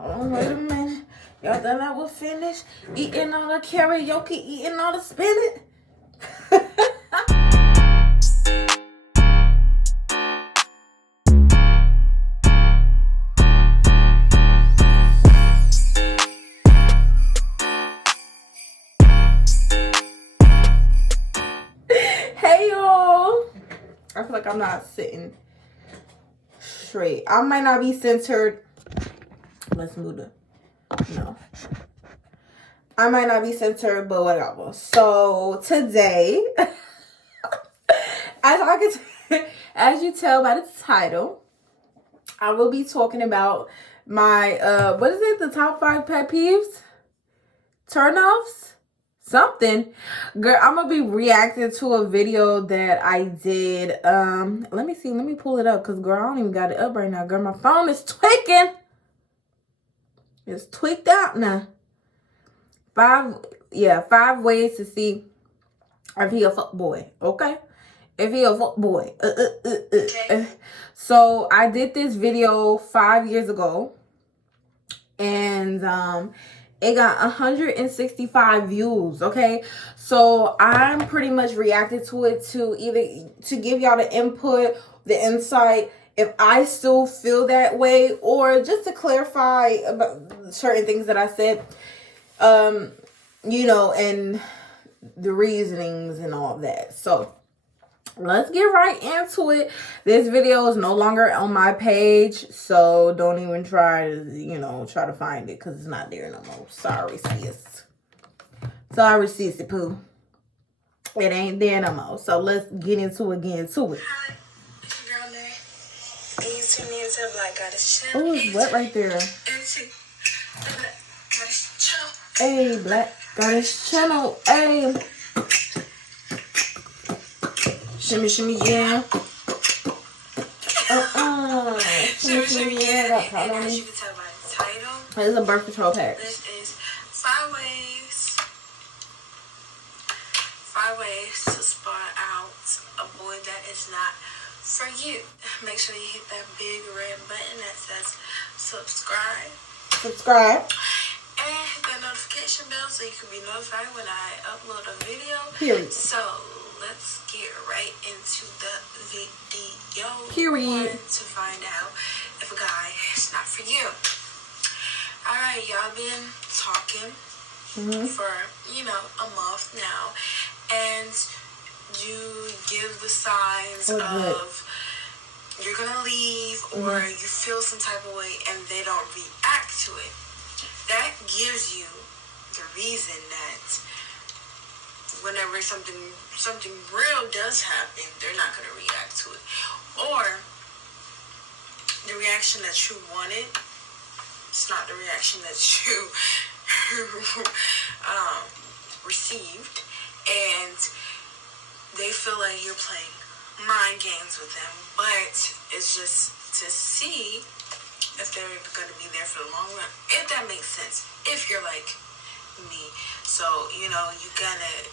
Hold on, wait a minute. Y'all done that was finished? Eating all the karaoke, eating all the spinach? Hey y'all. I feel like I'm not sitting straight. I might not be centered. Let's move the no. I might not be centered, but whatever. So today, as you tell by the title, I will be talking about my what is it? The top 5 pet peeves, turnoffs, something. Girl, I'm gonna be reacting to a video that I did. Let me see. Let me pull it up because girl, I don't even got it up right now. Girl, my phone is tweaking. It's tweaked out now. 5 ways to see if he a fuck boy. Okay, if he a fuck boy. Okay. So I did this video 5 years ago, and it got 165 views. Okay, so I'm pretty much reacted to it to give y'all the input, the insight, if I still feel that way, or just to clarify about certain things that I said, you know, and the reasonings and all that. So let's get right into it. This video is no longer on my page, so don't even try to find it because it's not there no more. Sorry, sis. Sorry, sissy poo. It ain't there no more. So let's get into it. Hi, it's your girl Nay. And you tune in to Black Goddess Channel. Oh, it's wet right there. Hey, Black Goddess Channel. Hey. Shimmy, shimmy, yeah. Shimmy, yeah. And as you can tell by the title, This is a birth control pack. this is 5 ways to spot out a boy that is not for you. Make sure you hit that big red button that says subscribe. And hit that notification bell so you can be notified when I upload a video. Period. So let's get right into the video. Period. To find out if a guy is not for you. Alright, y'all been talking for, a month now. And you give the signs of you're gonna leave or you feel some type of way and they don't react to it. That gives you the reason that whenever something real does happen, they're not gonna react to it. Or the reaction that you wanted, it's not the reaction that you received, and they feel like you're playing mind games with them, but it's just to see if they're going to be there for the long run, if that makes sense, if you're like me. So, you gotta,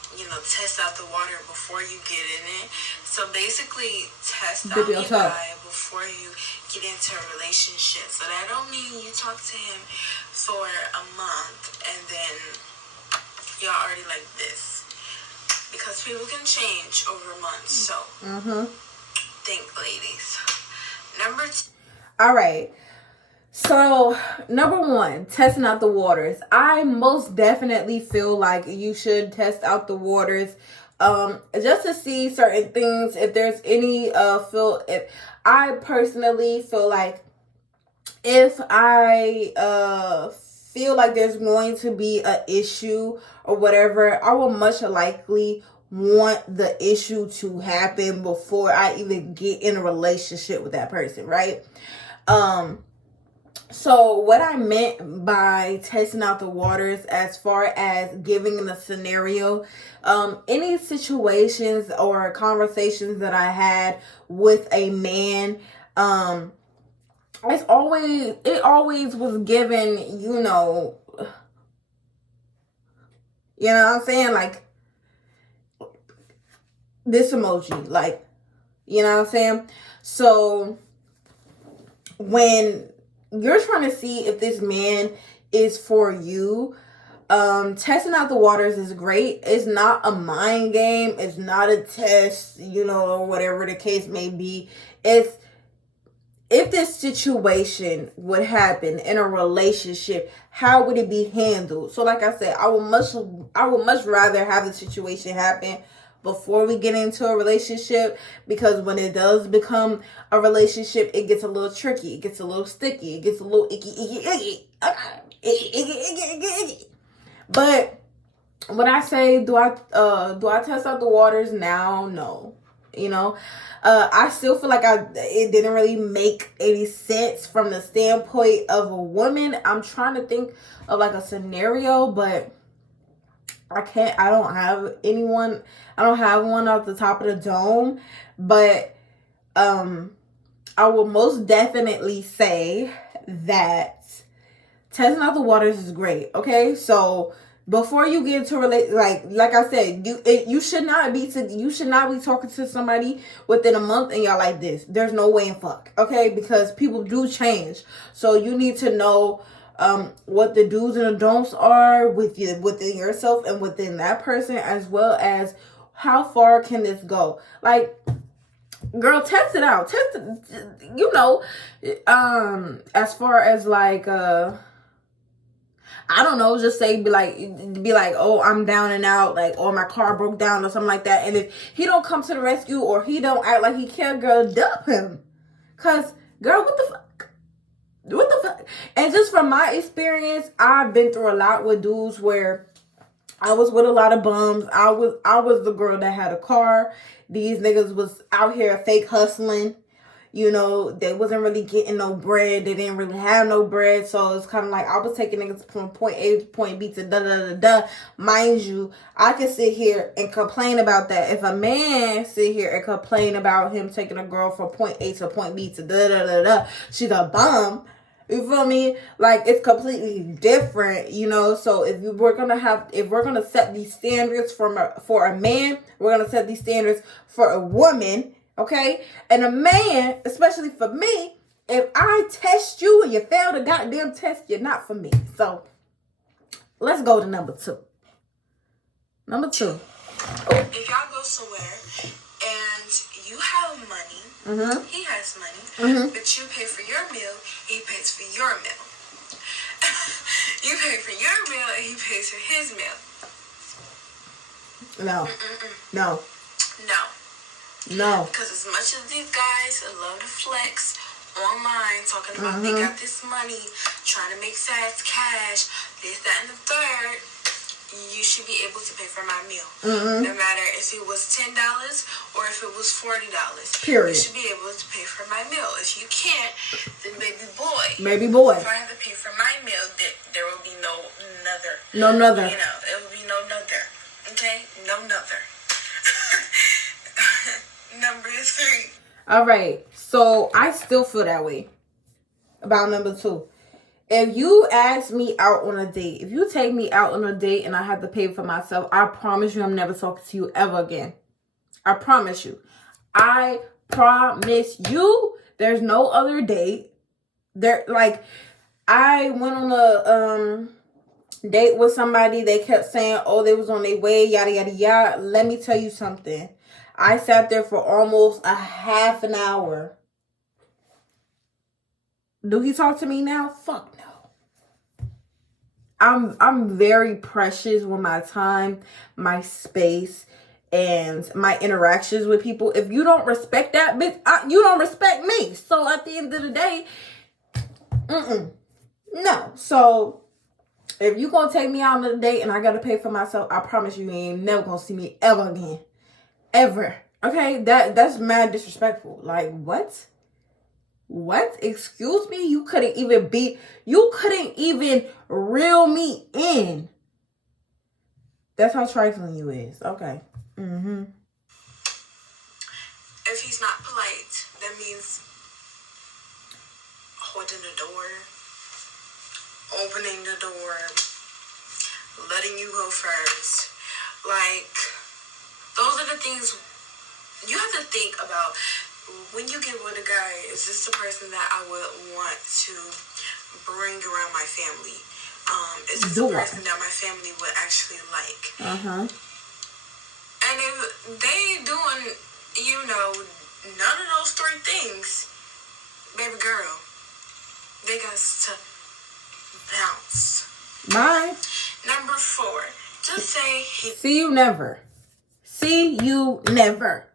test out the water before you get in it. So basically, test out your guy before you get into a relationship. So that don't mean you talk to him for a month and then y'all already like this. Because people can change over months. So, think, ladies. Number 2. All right. So, number 1, testing out the waters. I most definitely feel like you should test out the waters, just to see certain things. If there's any if I personally feel like if I feel like there's going to be an issue or whatever, I will much likely want the issue to happen before I even get in a relationship with that person, right? So what I meant by testing out the waters, as far as giving the scenario, any situations or conversations that I had with a man, it always was given, you know what I'm saying? Like this emoji, like, you know what I'm saying? So when you're trying to see if this man is for you. Testing out the waters is great. It's not a mind game. It's not a test, you know, whatever the case may be. It's if this situation would happen in a relationship, how would it be handled? So like I said, I would much rather have the situation happen before we get into a relationship, because when it does become a relationship, it gets a little tricky, it gets a little sticky, it gets a little icky. But when I say do I test out the waters now? No. You know, I still feel like it didn't really make any sense from the standpoint of a woman. I'm trying to think of like a scenario, but I don't have anyone. I don't have one off the top of the dome, but I will most definitely say that testing out the waters is great. Okay, so before you get into like I said, you should not be talking to somebody within a month and y'all like this. There's no way in fuck. Okay, because people do change, so you need to know what the do's and the don'ts are within yourself and within that person, as well as how far can this go. Like, girl, test it out. Test it, you know, as far as like I don't know, just say be like, oh, I'm down and out, like, or my car broke down or something like that. And if he don't come to the rescue or he don't act like he care, girl, dump him. Cause girl, what the fuck? What the fuck? And just from my experience, I've been through a lot with dudes where I was with a lot of bums. I was the girl that had a car. These niggas was out here fake hustling. You know, they wasn't really getting no bread. They didn't really have no bread. So it's kind of like I was taking niggas from point A to point B to da. Mind you, I can sit here and complain about that. If a man sit here and complain about him taking a girl from point A to point B to da, she's a bum. You feel me? Like, it's completely different, you know. So if we're gonna set these standards for a man, we're gonna set these standards for a woman. Okay? And a man, especially for me, if I test you and you fail the goddamn test, you're not for me. So, let's go to number 2. Number 2. Oh. If y'all go somewhere and you have money, he has money, but you pay for your meal, he pays for your meal. You pay for your meal and he pays for his meal. No. No. No. No. Because as much as these guys love to flex online, talking about they got this money, trying to make fast cash, this, that, and the third, you should be able to pay for my meal. No matter if it was $10 or if it was $40. Period. You should be able to pay for my meal. If you can't, then baby boy. If I have to pay for my meal, there will be no nother. No nother. You know, it will be no nother. Okay? No nother. Number 3. All right. So I still feel that way about number 2. If you ask me out on a date, if you take me out on a date and I have to pay for myself, I promise you I'm never talking to you ever again. I promise you. I promise you there's no other date. I went on a date with somebody. They kept saying, oh, they was on their way, yada, yada, yada. Let me tell you something. I sat there for almost a half an hour. Do he talk to me now? Fuck no. I'm very precious with my time, my space, and my interactions with people. If you don't respect that, bitch, you don't respect me. So at the end of the day, no. So if you gonna take me out on a date and I gotta pay for myself, I promise you ain't never gonna see me ever again. Ever. Okay? That's mad disrespectful. Like, what? What? Excuse me? You couldn't even reel me in. That's how trifling you is. Okay. If he's not polite, that means holding the door, opening the door, letting you go first. Like, those are the things you have to think about. when you get with a guy, is this the person that I would want to bring around my family? Is this a person that my family would actually like? And if they doing, none of those three things, baby girl, they got to bounce. Bye. Number 4, just say see you never. See you never.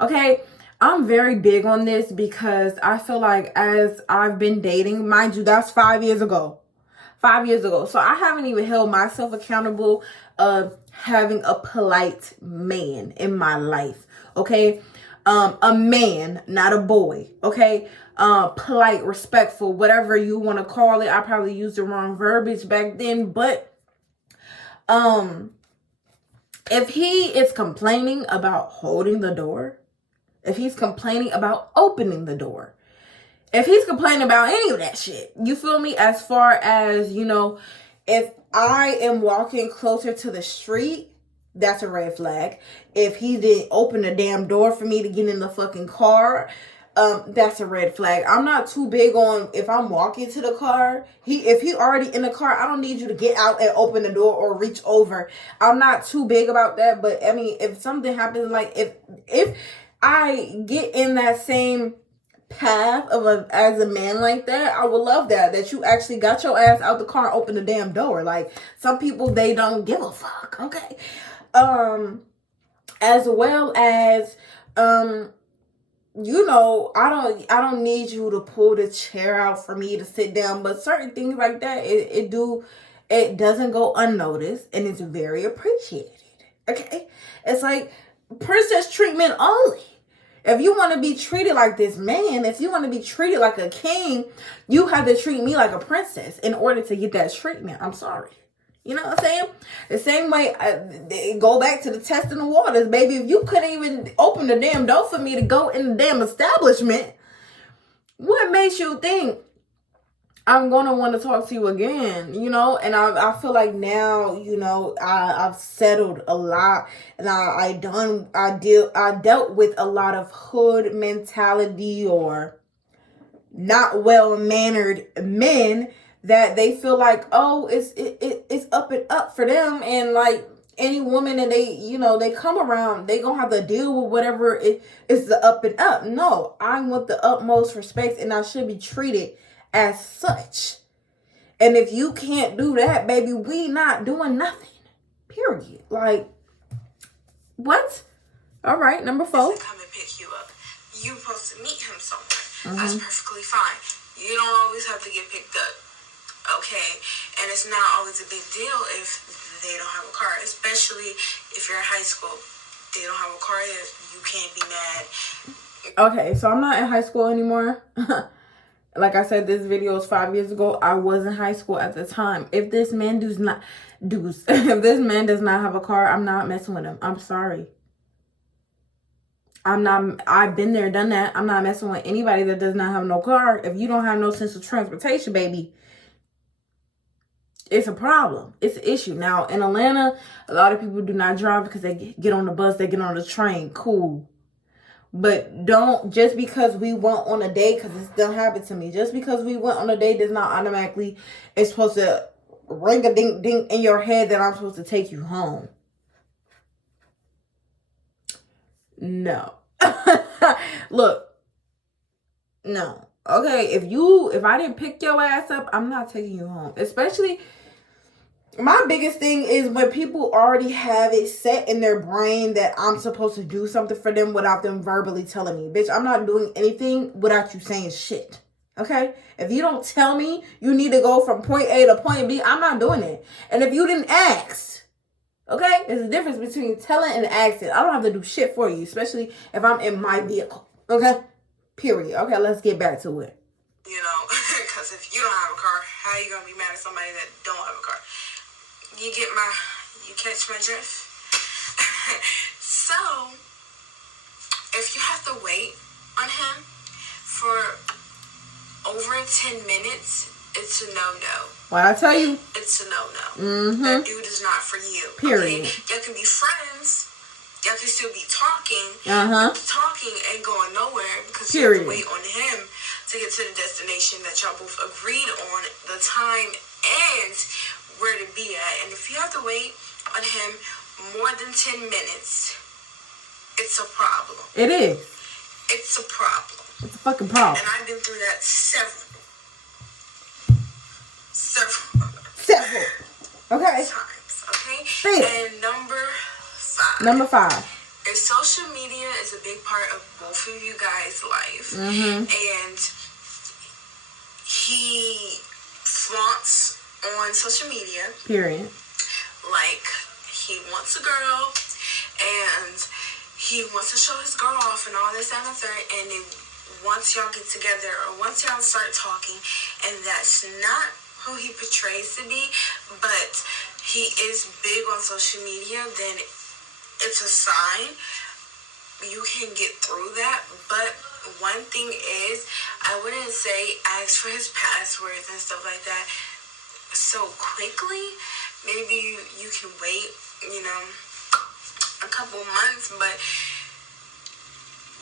Okay, I'm very big on this because I feel like as I've been dating, mind you, that's 5 years ago. 5 years ago. So I haven't even held myself accountable of having a polite man in my life. Okay. A man, not a boy. Okay. Polite, respectful, whatever you want to call it. I probably used the wrong verbiage back then, but if he is complaining about holding the door, if he's complaining about opening the door, if he's complaining about any of that shit, you feel me? As far as, if I am walking closer to the street, that's a red flag. If he didn't open the damn door for me to get in the fucking car, that's a red flag. I'm not too big on if I'm walking to the car. If he already in the car, I don't need you to get out and open the door or reach over. I'm not too big about that. But I mean, if something happens, like if I get in that same path as a man like that, I would love that you actually got your ass out the car and open the damn door. Like, some people, they don't give a fuck. Okay. As well as I don't need you to pull the chair out for me to sit down, but certain things like that, it doesn't go unnoticed, and it's very appreciated. Okay. It's like princess treatment only. If you want to be treated like this man, if you want to be treated like a king, you have to treat me like a princess in order to get that treatment. I'm sorry. You know what I'm saying? The same way, go back to the test in the waters, baby. If you couldn't even open the damn door for me to go in the damn establishment, what makes you think I'm going to want to talk to you again? And I feel like now, I've settled a lot, and I dealt with a lot of hood mentality or not well-mannered men that they feel like, oh, it's up and up for them, and like any woman that they come around, they gonna have to deal with whatever is the up and up. No, I want the utmost respect, and I should be treated as such. And if you can't do that, baby, we not doing nothing. Period. Like, what? All right, number 4. Come and pick you up. You supposed to meet him somewhere. That's perfectly fine. You don't always have to get picked up. Okay, and it's not always a big deal if they don't have a car, especially if you're in high school. They don't have a car, you can't be mad. Okay, so I'm not in high school anymore. Like I said, this video was 5 years ago. I was in high school at the time. If this man does not have a car, I'm not messing with him. I'm sorry. I've been there, done that. I'm not messing with anybody that does not have no car. If you don't have no sense of transportation, baby, it's a problem. It's an issue. Now, in Atlanta, a lot of people do not drive because they get on the bus, they get on the train. Cool. But don't, just because we went on a date, because it still happened to me, just because we went on a date does not automatically, it's supposed to ring a ding ding in your head that I'm supposed to take you home. No. Look. No. Okay, if I didn't pick your ass up, I'm not taking you home. Especially, my biggest thing is when people already have it set in their brain that I'm supposed to do something for them without them verbally telling me. Bitch, I'm not doing anything without you saying shit. Okay? If you don't tell me you need to go from point A to point B, I'm not doing it. And if you didn't ask, okay? There's a difference between telling and asking. I don't have to do shit for you, especially if I'm in my vehicle. Okay? Period. Okay, let's get back to it. Because if you don't have a car, how are you going to be mad at somebody that don't have a car? You catch my drift? So, if you have to wait on him for over 10 minutes, it's a no-no. What I tell you? It's a no-no. That dude is not for you. Period. Okay? Y'all can be friends. y'all can still be talking. Talking ain't going nowhere because you have to wait on him to get to the destination that y'all both agreed on, the time and where to be at. And if you have to wait on him more than 10 minutes, it's a problem. It is. It's a problem. It's a fucking problem. And I've been through that several. Okay. Times. Okay. Say it. And number 5. Number 5. If social media is a big part of both of you guys' life, and he flaunts on social media, period, like he wants a girl and he wants to show his girl off and all this and the third, and then once y'all get together or once y'all start talking and that's not who he portrays to be, but he is big on social media, then it's a sign. You can get through that. But one thing is, I wouldn't say ask for his passwords and stuff like that so quickly. Maybe you can wait, a couple months. But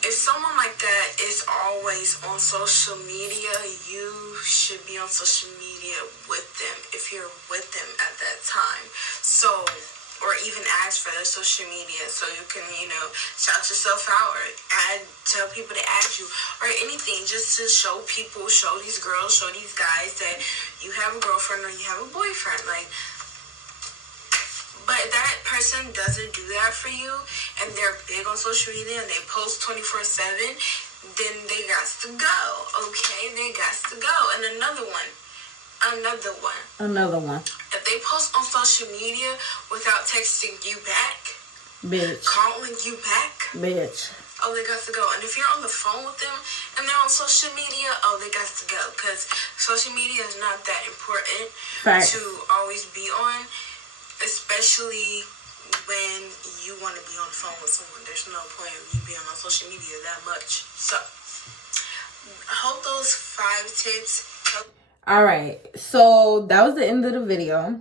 if someone like that is always on social media, you should be on social media with them if you're with them at that time. So, or even ask for their social media so you can, shout yourself out or tell people to add you or anything, just to show people, show these girls, show these guys that you have a girlfriend or you have a boyfriend. But if that person doesn't do that for you and they're big on social media and they post 24/7, then they got to go. Okay, they got to go. And another one. If they post on social media without texting you back, bitch, calling you back, bitch, oh, they got to go. And if you're on the phone with them and they're on social media, oh, they got to go. Because social media is not that important to always be on, especially when you want to be on the phone with someone. There's no point of you being on social media that much. So, I hope those 5 tips help. All right, so that was the end of the video.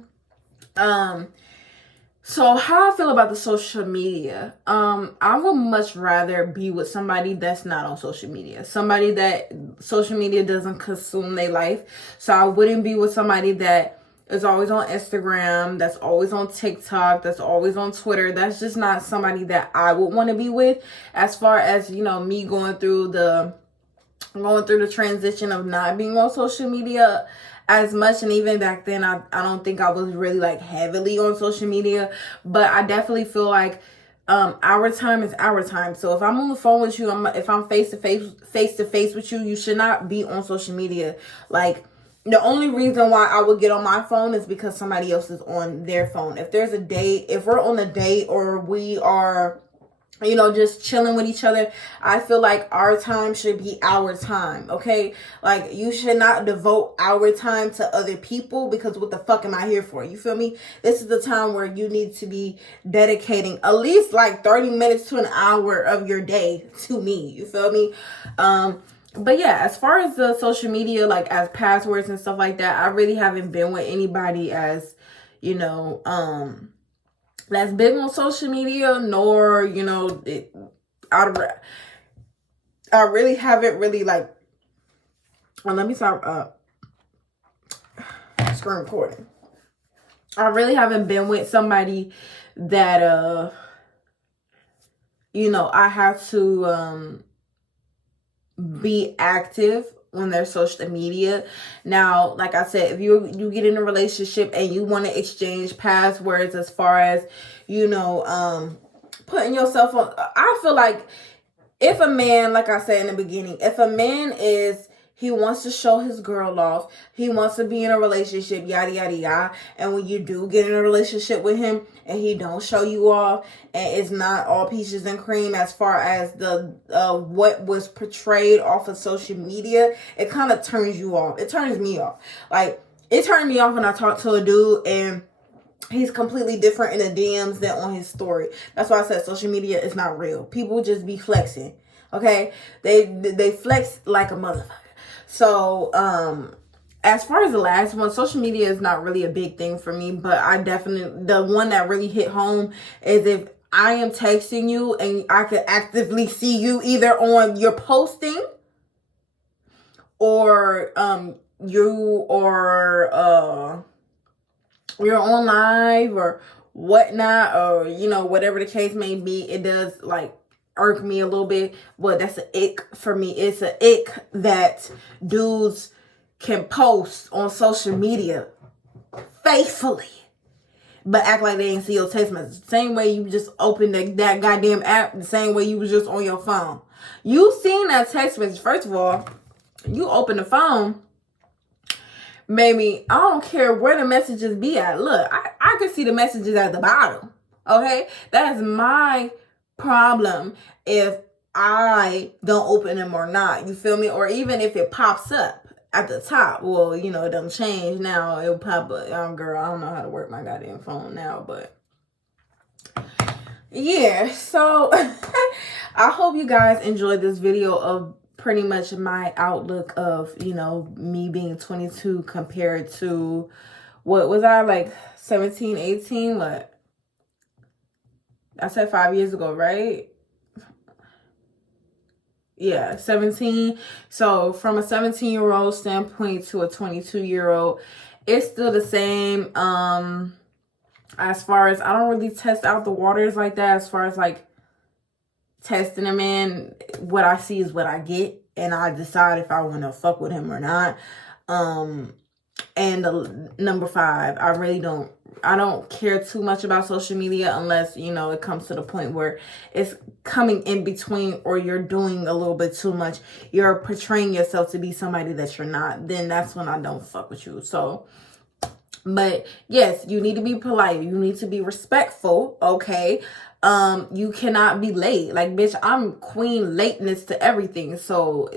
So how I feel about the social media, I would much rather be with somebody that's not on social media, somebody that social media doesn't consume their life. So I wouldn't be with somebody that is always on Instagram, that's always on TikTok, that's always on Twitter. That's just not somebody that I would want to be with. As far as, me going through the transition of not being on social media as much, and even back then I don't think I was really heavily on social media, but I definitely feel like our time is our time. So if I'm on the phone with you, if I'm face to face with you, you should not be on social media. The only reason why I would get on my phone is because somebody else is on their phone. If there's a date, if we're on a date or we are just chilling with each other, I feel like our time should be our time, okay? You should not devote our time to other people, because what the fuck am I here for? You feel me? This is the time where you need to be dedicating at least 30 minutes to an hour of your day to me. You feel me? But yeah, as far as the social media, as passwords and stuff like that, I really haven't been with anybody as, that's big on social media, nor, I really haven't really well, let me stop screen recording. I really haven't been with somebody that, I have to be active on their social media. Now, like I said, if you get in a relationship and you want to exchange passwords as far as, putting yourself on, I feel like if a man, like I said in the beginning, if a man he wants to show his girl off, he wants to be in a relationship, yada, yada, yada. And when you do get in a relationship with him and he don't show you off and it's not all peaches and cream as far as the what was portrayed off of social media, it kind of turns you off. It turns me off. It turned me off when I talk to a dude and he's completely different in the DMs than on his story. That's why I said social media is not real. People just be flexing. Okay? They flex like a motherfucker. So, as far as the last one, social media is not really a big thing for me, but I definitely, the one that really hit home is if I am texting you and I can actively see you either on your posting or you're on live or whatnot, or whatever the case may be. It does like irk me a little bit, but that's an ick for me. It's an ick that dudes can post on social media faithfully but act like they ain't see your text message. Same way you just opened that goddamn app, the same way you was just on your phone. You seen that text message. First of all, you open the phone, baby, I don't care where the messages be at. Look, I can see the messages at the bottom. Okay? That's my problem if I don't open them or not. You feel me? Or even if it pops up at the top. Well, it doesn't change now. It'll pop up. Girl, I don't know how to work my goddamn phone now, but yeah. So I hope you guys enjoyed this video of pretty much my outlook of, me being 22 compared to, what was I, like 17, 18? What? I said 5 years ago, right? Yeah, 17. So from a 17-year-old standpoint to a 22-year-old, it's still the same. As far as, I don't really test out the waters like that. As far as like testing a man, what I see is what I get, and I decide if I want to fuck with him or not. And the number 5, I don't care too much about social media unless, it comes to the point where it's coming in between, or you're doing a little bit too much. You're portraying yourself to be somebody that you're not. Then that's when I don't fuck with you. So, but yes, you need to be polite. You need to be respectful. Okay. You cannot be late. Like, bitch, I'm queen lateness to everything. So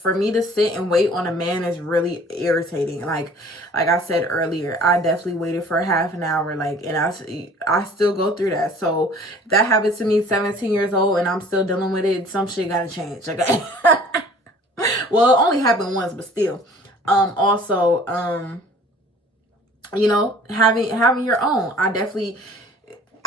for me to sit and wait on a man is really irritating. Like I said earlier, I definitely waited for half an hour. And I still go through that. So if that happened to me 17 years old and I'm still dealing with it, some shit gotta change. Okay. Well, it only happened once, but still. Also, having your own.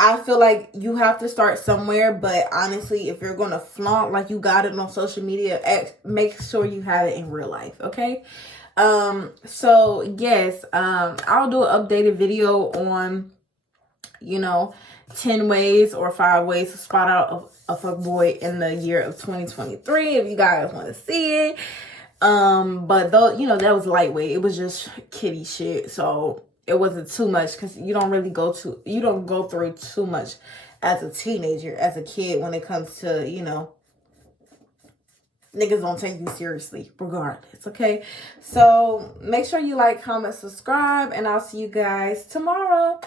I feel like you have to start somewhere, but honestly, if you're going to flaunt like you got it on social media, make sure you have it in real life, okay? So yes, I'll do an updated video on, 10 ways or 5 ways to spot out a fuckboy in the year of 2023, if you guys want to see it. But though, that was lightweight. It was just kitty shit, so it wasn't too much, because you don't go through too much as a teenager, as a kid, when it comes to, niggas don't take you seriously regardless, okay? So make sure you like, comment, subscribe, and I'll see you guys tomorrow.